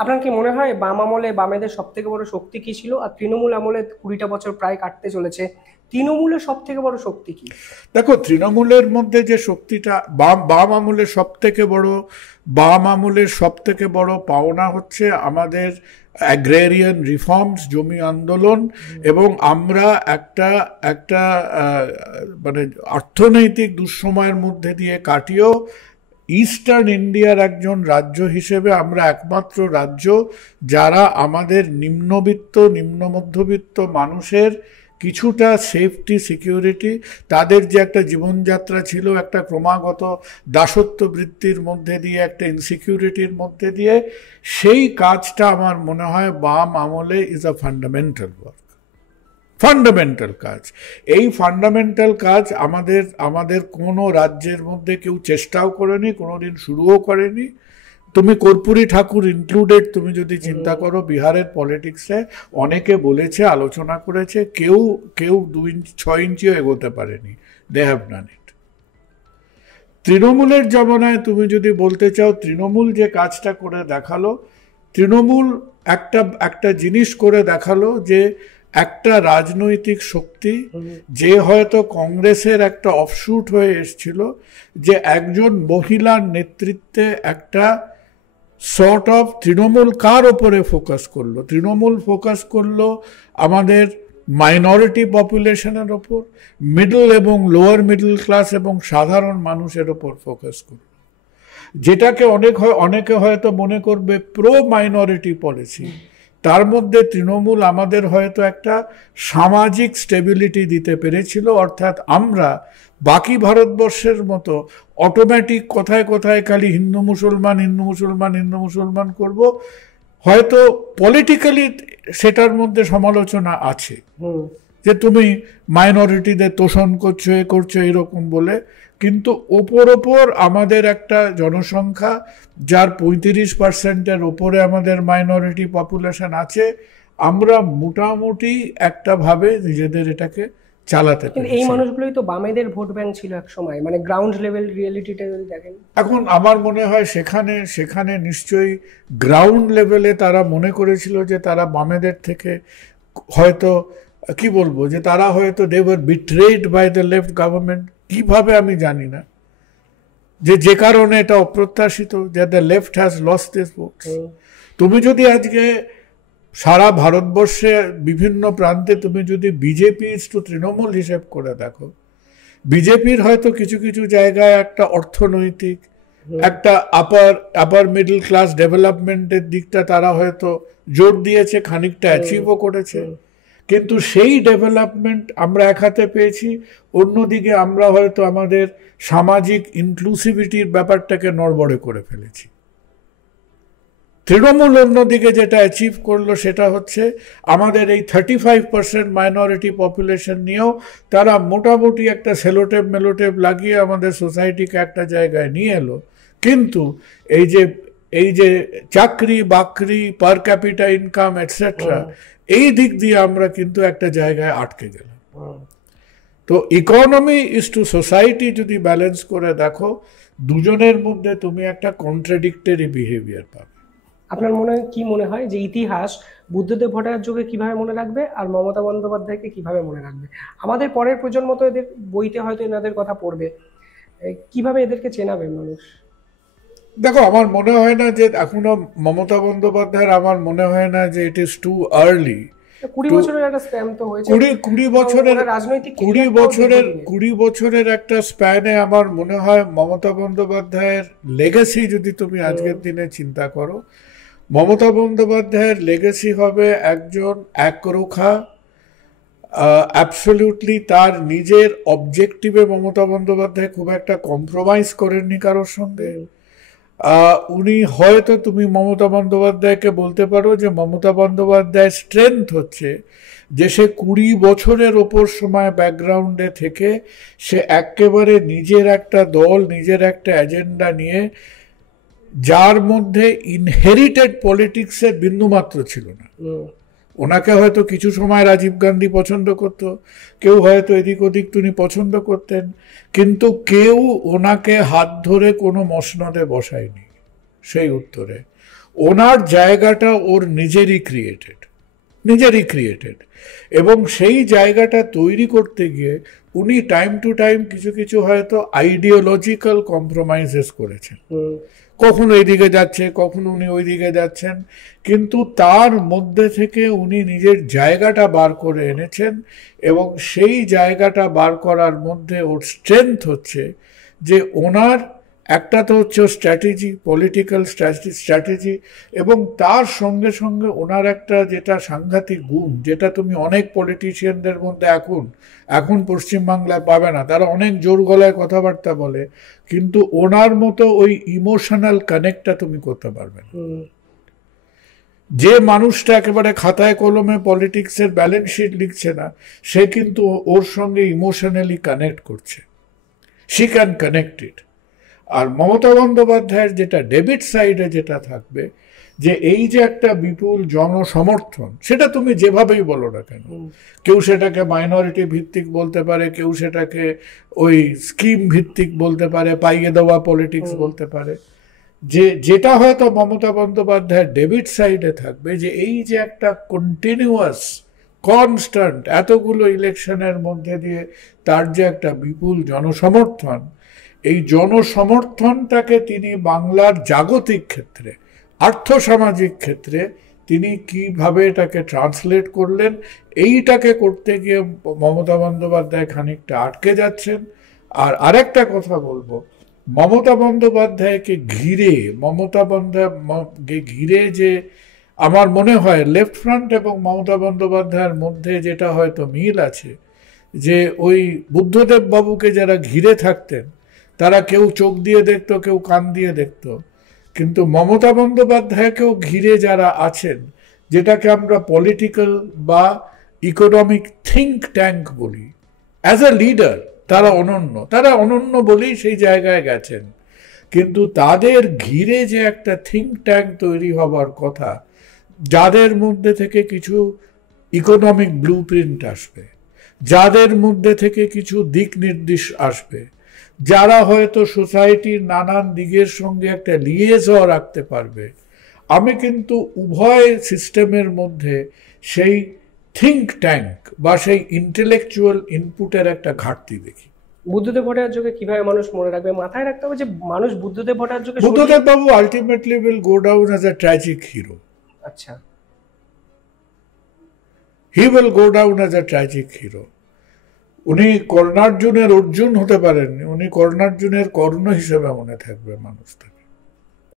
আপনার কি মনে হয় বাম আমলে বামেদের সব থেকে বড় শক্তি কি ছিল, আর তৃণমূল আমলে 20টা বছর প্রায় কাটতে চলেছে, তৃণমূলের সব থেকে বড় শক্তি কি? দেখো, তৃণমূলের মধ্যে যে শক্তিটা, বাম আমলের সব থেকে বড়, বাম আমলের সব থেকে বড় পাওনা হচ্ছে আমাদের অ্যাগ্রেরিয়ান রিফর্মস, জমি আন্দোলন, এবং আমরা একটা একটা মানে অর্থনৈতিক দুঃসময়ের মধ্যে দিয়ে কাটিয়েও ইস্টার্ন ইন্ডিয়ার একজন রাজ্য হিসেবে আমরা একমাত্র রাজ্য যারা আমাদের নিম্নবিত্ত, নিম্ন মধ্যবিত্ত মানুষের কিছুটা সেফটি, সিকিউরিটি, তাদের যে একটা জীবনযাত্রা ছিল একটা ক্রমাগত দাসত্ব বৃত্তির মধ্যে দিয়ে, একটা ইনসিকিউরিটির মধ্যে দিয়ে, সেই কাজটা আমার মনে হয় বাম আমলে is a fundamental work, fundamental কাজ। এই ফান্ডামেন্টাল কাজ আমাদের কোনো রাজ্যের মধ্যে কেউ চেষ্টাও করেনি, কোনোদিন শুরুও করেনি। তুমি কর্পূরী ঠাকুর ইনক্লুডেড তুমি যদি চিন্তা করো, বিহারের পলিটিক্সে অনেকে বলেছে, আলোচনা করেছে, কেউ 6 ইঞ্চিও এগোতে পারেনি। দে হ্যাভ ডান ইট। তৃণমূলের জমানায় তুমি যদি বলতে চাও, তৃণমূল যে কাজটা করে দেখালো, তৃণমূল একটা জিনিস করে দেখালো যে একটা রাজনৈতিক শক্তি যে হয়তো কংগ্রেসের একটা অফশুট হয়ে এসেছিল, যে একজন মহিলার নেতৃত্বে একটা সর্ট অফ তৃণমূল কার ওপরে ফোকাস করলো? তৃণমূল ফোকাস করলো আমাদের মাইনরিটি পপুলেশনের ওপর, মিডল এবং লোয়ার মিডল ক্লাস এবং সাধারণ মানুষের ওপর ফোকাস করলো, যেটাকে অনেকে হয়তো মনে করবে প্রো মাইনরিটি পলিসি। তার মধ্যে তৃণমূল আমাদের হয়তো একটা সামাজিক স্টেবিলিটি দিতে পেরেছিল, অর্থাৎ আমরা বাকি ভারতবর্ষের মতো অটোমেটিক কোথায় কোথায় খালি হিন্দু মুসলমান হিন্দু মুসলমান হিন্দু মুসলমান করব, হয়তো পলিটিক্যালি সেটার মধ্যে সমালোচনা আছে যে তুমি মাইনরিটিদের তোষণ করছো, এ করছো, এরকম বলে। কিন্তু ওপর আমাদের একটা জনসংখ্যা যার 35%-এর ওপরে আমাদের মাইনরিটি পপুলেশন আছে, আমরা মোটামুটি একটা ভাবে নিজেদের এটাকে চালাতে পারি। এই মানুষগুলোই তো বামেদের ভোট ব্যাংক ছিল এক সময়, মানে গ্রাউন্ড লেভেল রিয়েলিটিটা যদি দেখেন। এখন আমার মনে হয় সেখানে নিশ্চয়ই গ্রাউন্ড লেভেলে তারা মনে করেছিল যে তারা বামেদের থেকে হয়তো, কি বলবো, যে তারা হয়তো they were betrayed by the left government. কিভাবে আমি জানি না, যে কারণে এটা অপ্রত্যাশিত, যে the left has lost this votes. তুমি যদি আজকে সারা ভারতবর্ষে বিভিন্ন প্রান্তে তুমি যদি বিজেপি টু তৃণমূল হিসেব করে দেখো, বিজেপির হয়তো কিছু কিছু জায়গায় একটা অর্থনৈতিক, একটা আপার মিডল ক্লাস ডেভেলপমেন্টের দিকটা তারা হয়তো জোর দিয়েছে, খানিকটা অ্যাচিভও করেছে, কিন্তু সেই ডেভেলপমেন্ট আমরা এক হাতে পেয়েছি, অন্যদিকে আমরা হয়তো আমাদের সামাজিক ইনক্লুসিভিটির ব্যাপারটাকে নড়বড়ে করে ফেলেছি। তৃণমূল অন্যদিকে যেটা অ্যাচিভ করলো সেটা হচ্ছে আমাদের এই 35% মাইনরিটি পপুলেশন নিয়েও তারা মোটামুটি একটা সেলোটেপ মেলোটেপ লাগিয়ে আমাদের সোসাইটিকে একটা জায়গায় নিয়ে এলো। কিন্তু এই যে চাকরি বাকরি, পার ক্যাপিটা ইনকাম এটসেট্রা, এই দিক দিয়ে আমরা কিন্তু একটা জায়গায় আটকে গেলাম। তো ইকোনমি ইজ টু সোসাইটি যদি ব্যালেন্স করে দেখো, দুজনের মধ্যে তুমি একটা কন্ট্রাডিক্টরি বিহেভিয়ার পাবে। আপনার কি মনে হয় যে ইতিহাস বুদ্ধদেব ভট্টাচার্যকে কিভাবে মনে রাখবে আর মমতা বন্দ্যোপাধ্যায়কে কিভাবে মনে রাখবে? আমাদের পরের প্রজন্ম তো এদের বইতে হয়তো এনাদের কথা পড়বে, কিভাবে এদেরকে চেনাবে মানুষ? দেখো, আমার মনে হয় না যে এখনো মমতা বন্দ্যোপাধ্যায়ের, আমার মনে হয় না যে ইট ইজ টু আর্লি। 20 বছরের একটা স্প্যান তো হয়েছে, 20 বছরের একটা স্প্যানে আমার মনে হয় মমতা বন্দ্যোপাধ্যায়ের লেগেসি যদি তুমি আজকের দিনে চিন্তা করো, মমতা বন্দ্যোপাধ্যায়ের লেগেসি হবে একজন একরোখা, অ্যাবসলিউটলি তার নিজের অবজেক্টিভে মমতা বন্দ্যোপাধ্যায় খুব একটা কম্প্রোমাইজ করেননি কারোর সঙ্গে। উনি হয়তো, তুমি মমতা বন্দ্যোপাধ্যায়কে বলতে পারো যে মমতা বন্দ্যোপাধ্যায়ের স্ট্রেংথ হচ্ছে যে সে 20 বছরের ওপর সময় ব্যাকগ্রাউন্ডে থেকে সে একেবারে নিজের একটা দল, নিজের একটা এজেন্ডা নিয়ে, যার মধ্যে ইনহেরিটেড পলিটিক্সের বিন্দুমাত্র ছিল না। ওনাকে হয়তো কিছু সময় রাজীব গান্ধী পছন্দ করত, কেউ হয়তো এদিক ওদিক তিনি পছন্দ করতেন, কিন্তু কেউ ওনাকে হাত ধরে কোনো মসনদে বসায়নি। সেই উত্তরে ওনার জায়গাটা ওর নিজেরই ক্রিয়েটেড এবং সেই জায়গাটা তৈরি করতে গিয়ে উনি টাইম টু টাইম কিছু কিছু হয়তো আইডিওলজিক্যাল কম্প্রোমাইজেস করেছেন, কখনো এইদিকে যাচ্ছে, কখনো উনি ওই দিকে যাচ্ছেন, কিন্তু তার মধ্যে থেকে উনি নিজের জায়গাটা বার করে এনেছেন এবং সেই জায়গাটা বার করার মধ্যে ওর স্ট্রেংথ হচ্ছে যে ওনার একটা তো হচ্ছে স্ট্র্যাটেজি, পলিটিক্যাল স্ট্র্যাটেজি, এবং তার সঙ্গে সঙ্গে ওনার একটা যেটা সাংঘাতিক গুণ, যেটা তুমি অনেক পলিটিশিয়ানদের মধ্যে এখন পশ্চিমবাংলায় পাবে না। তারা অনেক জোর গলায় কথাবার্তা বলে, কিন্তু ওনার মতো ওই ইমোশনাল কানেক্টটা তুমি করতে পারবে না। যে মানুষটা একেবারে খাতায় কলমে পলিটিক্সের ব্যালেন্স শিট লিখছে না, সে কিন্তু ওর সঙ্গে ইমোশনালি কানেক্ট করছে, শি ক্যান কানেক্ট ইট। আর মমতা বন্দ্যোপাধ্যায়ের যেটা ডেবিট সাইডে যেটা থাকবে, যে এই যে একটা বিপুল জনসমর্থন, সেটা তুমি যেভাবেই বলো না কেন, কেউ সেটাকে মাইনরিটি ভিত্তিক বলতে পারে, কেউ সেটাকে ওই স্কিম ভিত্তিক বলতে পারে, পাইয়ে দেওয়া পলিটিক্স বলতে পারে, যেটা হয়তো মমতা বন্দ্যোপাধ্যায়ের ডেবিট সাইডে থাকবে, যে এই যে একটা কন্টিনিউয়াস কনস্ট্যান্ট এতগুলো ইলেকশনের মধ্যে দিয়ে তার যে একটা বিপুল জনসমর্থন, এই জনসমর্থনটাকে তিনি বাংলার জাগতিক ক্ষেত্রে, আর্থসামাজিক ক্ষেত্রে তিনি কিভাবে এটাকে ট্রান্সলেট করলেন, এইটাকে করতে গিয়ে মমতা বন্দ্যোপাধ্যায় খানিকটা আটকে যাচ্ছেন। আর আরেকটা কথা বলবো, মমতা বন্দ্যোপাধ্যায়কে ঘিরে যে আমার মনে হয় লেফট ফ্রন্ট এবং মমতা বন্দ্যোপাধ্যায়ের মধ্যে যেটা হয়তো মিল আছে, যে ওই বুদ্ধদেব বাবুকে যারা ঘিরে থাকতেন তারা কেউ চোখ দিয়ে দেখতো, কেউ কান দিয়ে দেখতো, কিন্তু মমতা বন্দ্যোপাধ্যায়কেও ঘিরে যারা আছেন, যেটাকে আমরা পলিটিক্যাল বা ইকোনমিক থিঙ্ক ট্যাঙ্ক বলি, অ্যাজ এ লিডার তারা অনন্য বলেই সেই জায়গায় গেছেন, কিন্তু তাদের ঘিরে যে একটা থিঙ্ক ট্যাঙ্ক তৈরি হবার কথা, যাদের মধ্যে থেকে কিছু ইকোনমিক ব্লুপ্রিন্ট আসবে, যাদের মধ্যে থেকে কিছু দিক নির্দেশ আসবে, যারা হয়তো সোসাইটির নানান দিকের সঙ্গে একটা লিয়েজও রাখতে পারবে, আমি কিন্তু উভয় সিস্টেমের মধ্যে সেই থিঙ্ক ট্যাঙ্ক বা সেই ইন্টেলেকচুয়াল ইনপুটের একটা ঘাটতি দেখি। বুদ্ধদেব ভট্টাচার্যকে কিভাবে মানুষ মনে রাখবে? মাথায় রাখতে হবে যে মানুষ বুদ্ধদেব ভট্টাচার্যকে, Buddhadeb babu ultimately will go down as a tragic hero. আচ্ছা, he will go down as a tragic hero. উনি কর্ণার্জুনের অর্জুন হতে পারেননি, উনি কর্ণার্জুনের কর্ণ হিসেবে মনে থাকবে মানুষ।